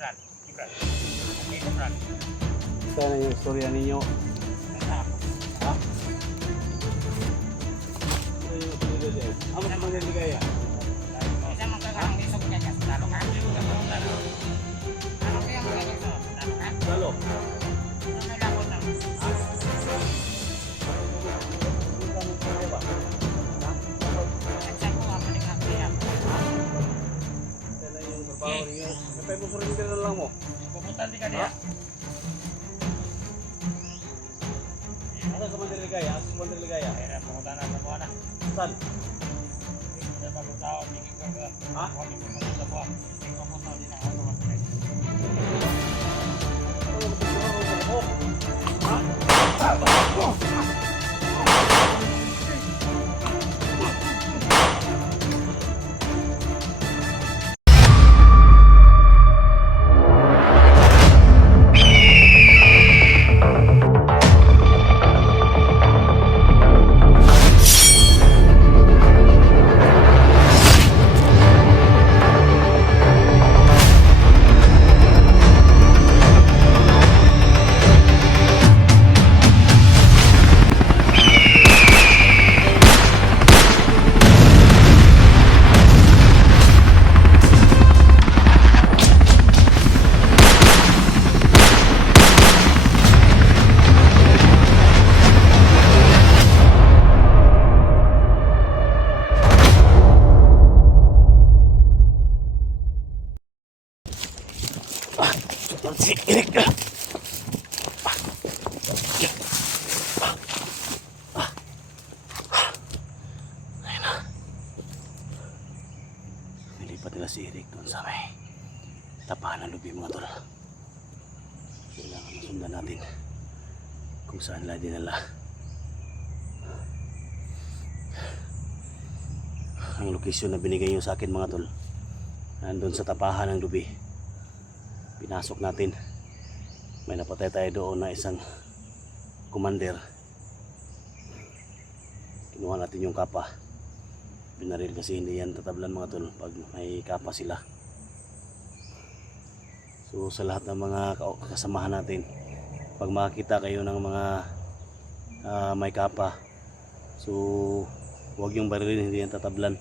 Brad. Brad. Okay, Brad. Sana yung istorya ninyo. Ha? Ano sa mga ligaya? Isa man ka ang isog niya kasi talo ka. Ano kaya mga ito? Talo ka? Lalo. Ano may labot na? Nagsan ko ang malikang kaya. Sana yung trabaho ninyo. Kapay mo surin ka na lang mo. Pupuntan di ka diya. Ano sa mga ligaya? Ano sa mga ligaya? Kaya pumunta na sa buwan na. Saan? Kaya pag-usawa, hindi ka ka. Ha? Huwag ito pumunta sa buwan. Hindi ka pumunta din ang ako. Si Eric. Ayun na. Nilipat nila si Eric doon sa may tapahan ng lubi mga tol. Kailangan masundan natin kung saan nila dinala ang location na binigay nyo sa akin mga tol. Nandun sa tapahan ng lubi. Pinasok natin. May napatay tayo doon na isang commander. Kinuha natin yung kapa. Binaril kasi hindi yan tatablan mga tol pag may kapa sila. So sa lahat ng mga kasamahan natin, pag makakita kayo ng mga may kapa, so huwag yung barilin, hindi yan tatablan.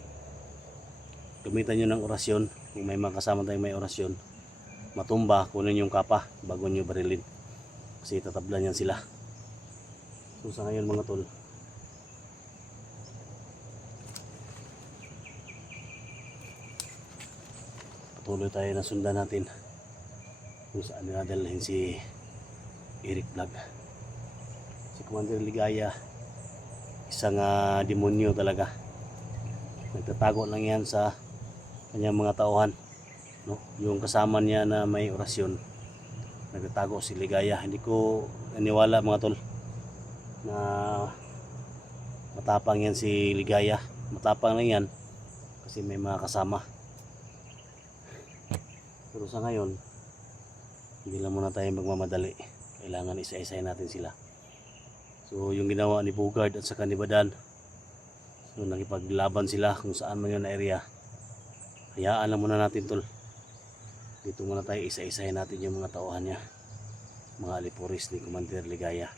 Gamitan nyo ng orasyon. Kung may mga kasama tayong may orasyon, matumba, kunin yung kapa bago nyo barilin kasi tatablan yan sila. So sa ngayon mga tol, patuloy tayo na sundan natin kung saan dinadalhin si Eric Vlog. Si Commander Ligaya, isang demonyo talaga. Nagtatago lang yan sa kanyang mga tauhan, no? Yung kasama niya na may orasyon, nagtatago si Ligaya. Hindi ko naniwala mga tol na matapang yan si Ligaya. Matapang lang yan kasi may mga kasama. Pero sa ngayon, hindi lang muna tayo magmamadali. Kailangan isa-isahin natin sila. So yung ginawa ni Bugard at saka ni Badan, so nakipaglaban sila kung saan man yun na area. Hayaan lang muna natin tol. Dito muna tayo, isa-isahin natin yung mga tauhan niya, mga alipuris ni Commander Ligaya.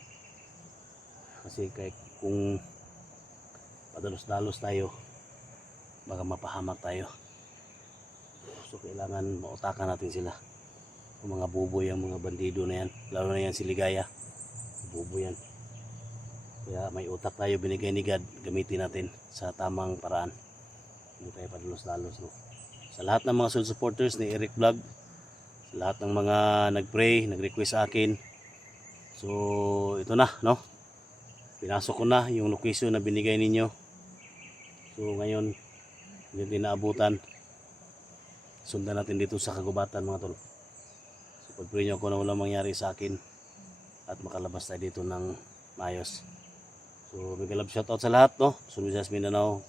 Kasi kahit kung padalos-dalos tayo, baka mapahamak tayo. So kailangan mautakan natin sila. Yung mga buboy, ang mga bandido na yan, lalo na yan si Ligaya, buboy yan. Kaya may utak tayo binigay ni God, gamitin natin sa tamang paraan. Hindi tayo padalos-dalos, no? Sa lahat ng mga supporters ni Eric Vlog, sa lahat ng mga nag-pray, nag-request sa akin, so ito na, no? Pinasok ko na yung location na binigay ninyo. So ngayon, hindi din naabutan. Sundan natin dito sa kagubatan mga tol. So pag-pray nyo ako na walang mangyari sa akin at makalabas tayo dito ng maayos. So mega love shoutout sa lahat, no? Sumisas Mindanao,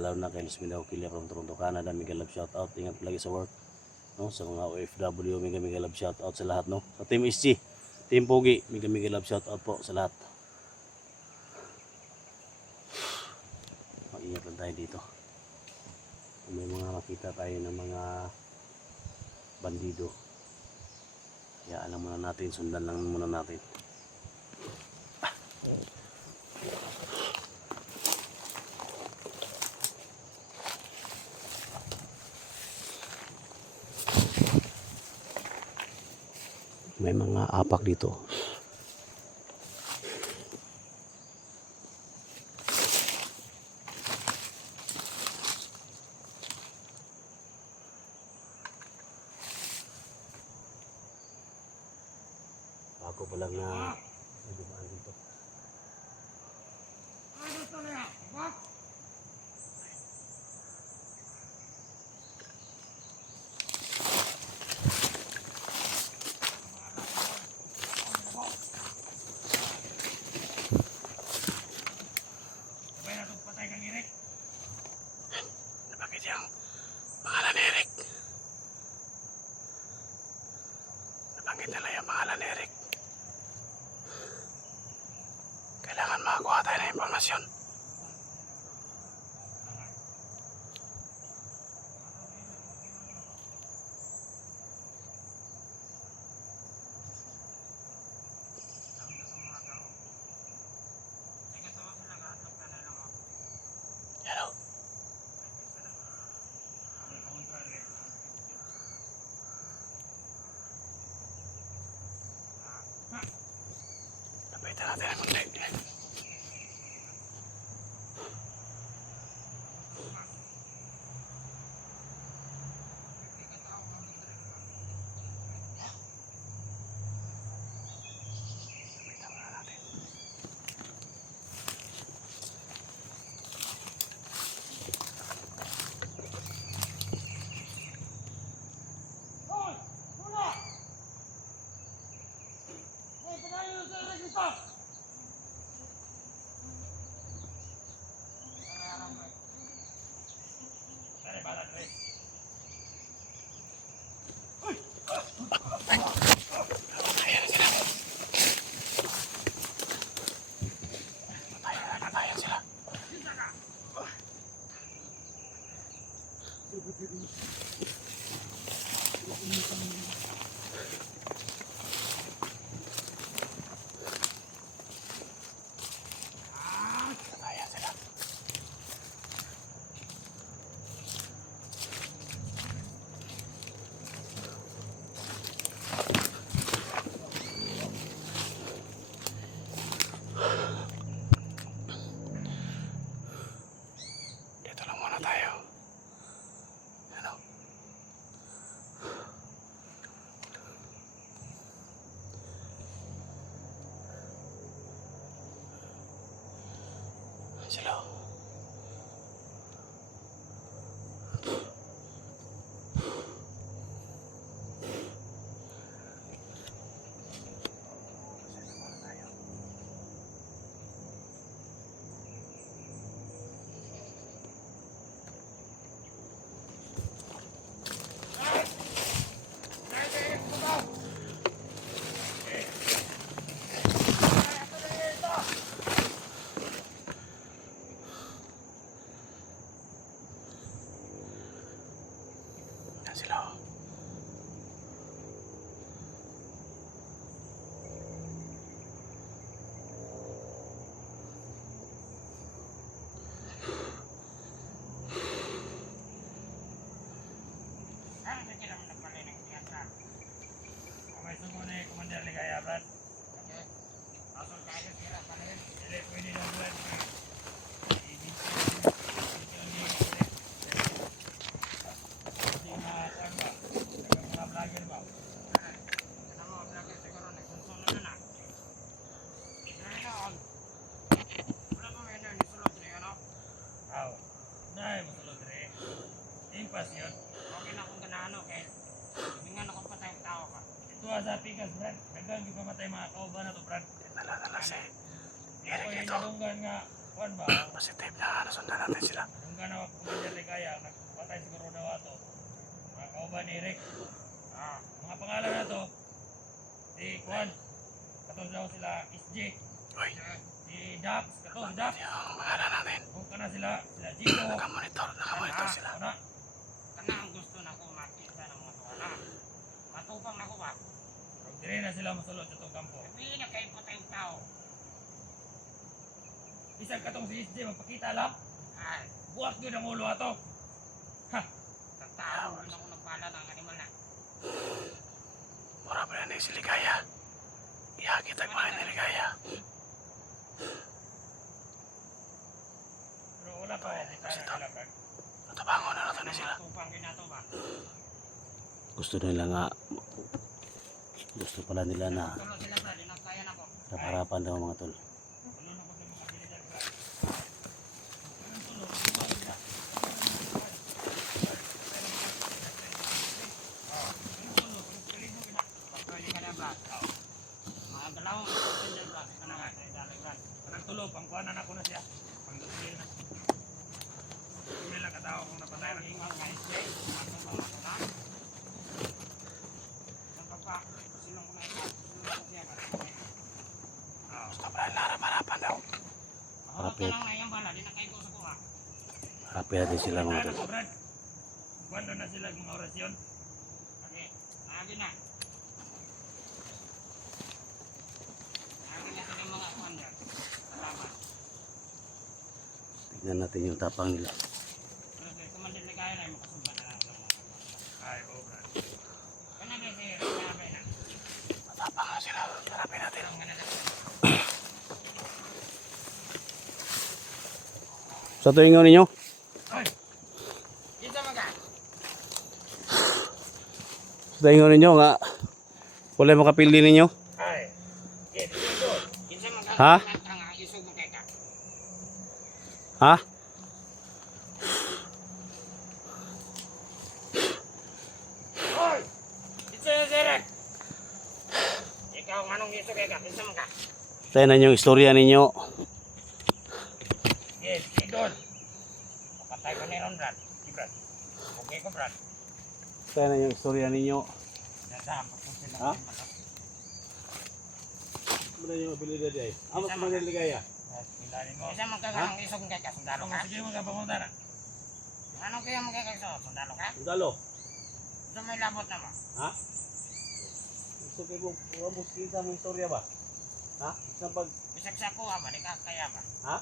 lalo na kay Luz Mindanao Kilia from Toronto, Canada. Mega love shoutout, ingat lagi sa work, no? Sa mga OFW, mega love shoutout sa lahat, no? Sa Team SG, Team Pogi, mega love shoutout po sa lahat. Mag-ingat lang tayo dito. Kung may mga makita tayo ng mga bandido. Kaya alam muna natin, sundan lang muna natin. May mga apak dito. Bago pa lang na dumaan dito. Sabay na itong patay kang Eric. Bakit yung pangalan ni Eric? Nabanggit nila yung pangalan ni Eric. Kailangan makakuha tayo ng impormasyon. Hello? Lapitan natin ang mundi. Lapitan muna natin. Hoy! Muna! Hoy, panayin yung sa Eric dito! Pare, balat, Eric. Patayan sila. Patayan sila. Patayan sila. Dito lang muna tayo. Ano? Sila. Yan sila. Ano sa kira mo nagpalay ng tiyatra? May sugo na yung Commander Ligaya, Brad. Okay. Asol kaya sila palayin. Hindi, pwede na, Brad. Hindi makakuan ba? Dagang mga vlogger ba? Ano mga vlogger siguro nagsunsunan na na. Wala pa may nisulot rin, ano? Aw. Dahil masulot rin. Impas yun. Okay na kung ganano, kaya hindi nga nakapatay ang tao ka. Ito sa pikas, Brad. Dagang yung pamatay mga kauban na to, Brad. Nalala si Ako Eric yung dito. nalunggan nga, kuan ba? Positive na nasundan natin sila. Nalunggan na Commander Ligaya, nagpatay siguro daw ato. Mga kauban ni Eric. Mga pangalan na to, si Kuan, katong daw sila SJ, Uy, si Dax, katong si Dax. yung pangalan natin. Kung ka na sila Gino. Nakamonitor sila. Kana ang gusto na ko makita ng mga tuwa na. Dire na sila masulod sa itong kampo. Sabihin na kayo patay yung tao. Isang katong si SJ magpakita lang. Ay, buhat yun ang ulo ato. Ha! Tatawa na ako ng pala ng animal na. Mura ba na si Ligaya? Ihagit ang mga ni Ligaya. Pero wala pa. Natabangon na nato na sila. Tupang ginato ba? Gusto nila nga, gusto pala nila na Tulo sila brad, inakayan ako. harapan daw mga tol. Tulo na ko sa mga bilisan brad. Tulo, pangkuhanan ako na siya. Panggutil na. May lang katao kung napatay na. Ingal nga isya. Matong mga na. Nagpapa. Silang ko na ito. Silang ko siya. Gusto pala nila harapan daw. Harapin. Ka lang na yung bala. Di na kayo ko sa kuha. Harapin natin sila mga tol. Kuwando na sila mga orasyon. Okay. Lagi na. Lagi na sila mga kuwanda. Salamat. Tignan natin yung tapang nila. Kumandir na kaya na yung makasumba na lang. Ay, oo, brad. Kaya na siya, sabi na. Matapang na sila. Harapin natin. Sa tuwingaw ninyo? Ay! Isa mga! Sa tuwingaw ninyo nga wala makapili ninyo? Ay! Isa mga! Ha? Isog mo kaya ka. Ha? Hoy! Isa yung siret! Ikaw manong isog kaya ka. Isa mga! Tayo na yung istorya ninyo. Yes, idol! Patay ko ni Ron, brad. Si brad. Okay ko, brad. Tayo na yung istorya ninyo. Nasaan pa kung sila. Ha? Ano yung abilidad ay? Amos man yung ligaya? Isa magkaganong isog kaya ka. Sundalo ka? Sige mga pamunta na. Ano kaya magkakagso? Sundalo ka? Sundalo. Ito may labot naman. Ha? Gusto kayo mo, amos kinsa mo istorya ba? Ha? Isang pag, Bisag sa kuha ba? Di ka kaya ba? ha?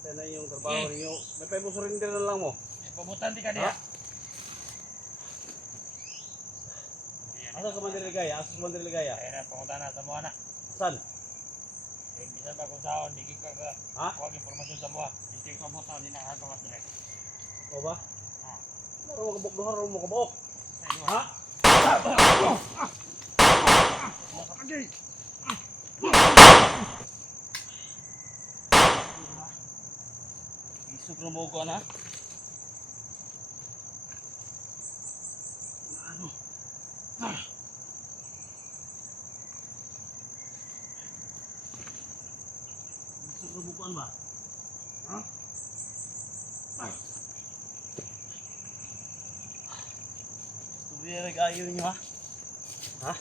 Tayo na yung trabaho ninyo. May pay mo surrender na lang mo. Pabutan di ka Ha? diya. Asa ka man din ligaya? Asa ka man din ligaya? Kaya na pumunta na sa mga na. San? Eh, bisa ba kung saan, di ka ka Ha? kuha informasyon sa mga. Hindi ka pabutan, di nakagawas direct. O ba? Ha? Ano mo kabok doon? Ano mo kabok? Sa iyo. Ha? Okay. Isok na mo ko na? Ano? Isok na bukuan ba? Ha? Istorya nag-ayaw ninyo ha? Ha?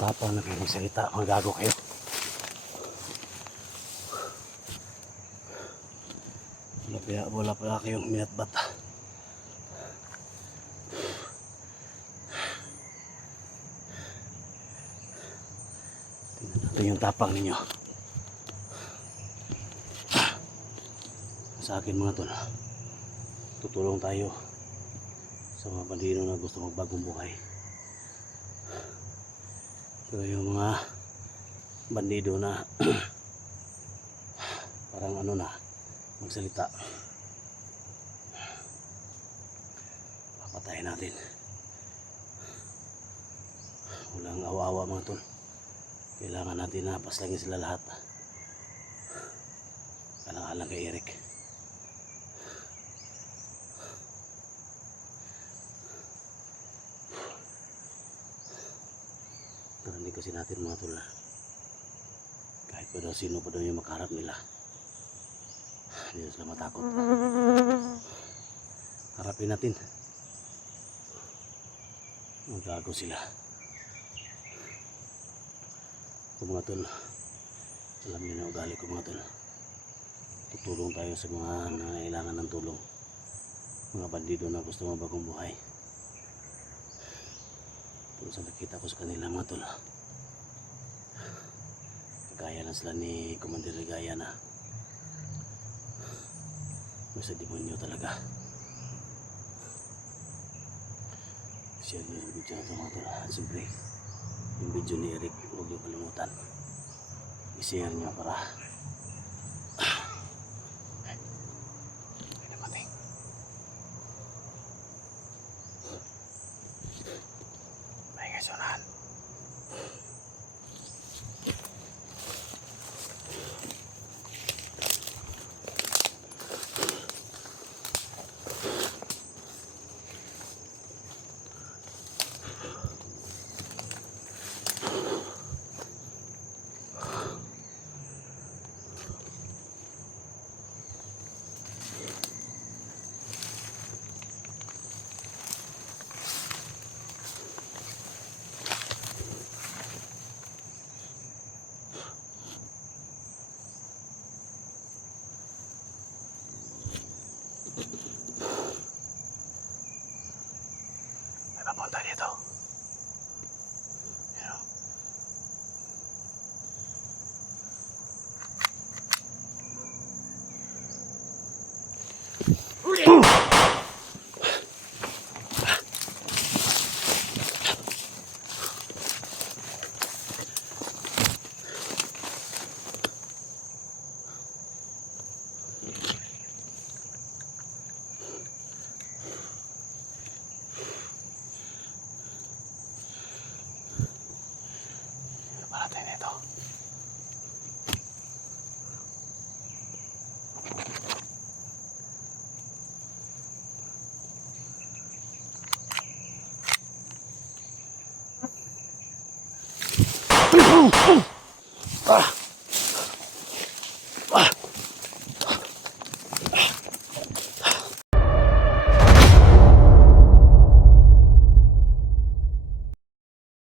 Tapang na kayo magsalita, mga gago kayo. Wala pala kayong minatbat. Tingnan natin yung tapang ninyo. Sa akin mga tol, tutulong tayo sa mga bandino na gusto magbagong buhay. So yung mga bandido na parang ano na magsalita, papatayin natin. Walang awa-awa mga tol. Kailangan natin na paslangin sila lahat. Alang-alang kay Eric. Narinig kasi natin mga tol na kahit pa daw sino pa daw yung makaharap nila, hindi sila matakot. Harapin natin. Magago sila. Ito mga tol, alam niyo na ugali ko mga tol. Tutulong tayo sa mga nangailangan ng tulong, mga bandido na gusto mabagong buhay. Pero sa nakita ko sa kanila mga tol, kagaya lang sila ni Commander Ligaya na basta demonyo talaga. Share nyo yung video na ito mga tol. At siyempre yung video ni Eric, huwag nyo kalimutan i-share nyo para ay namating. May ngasonan. May papunta dito. Pero parating nito. Oh!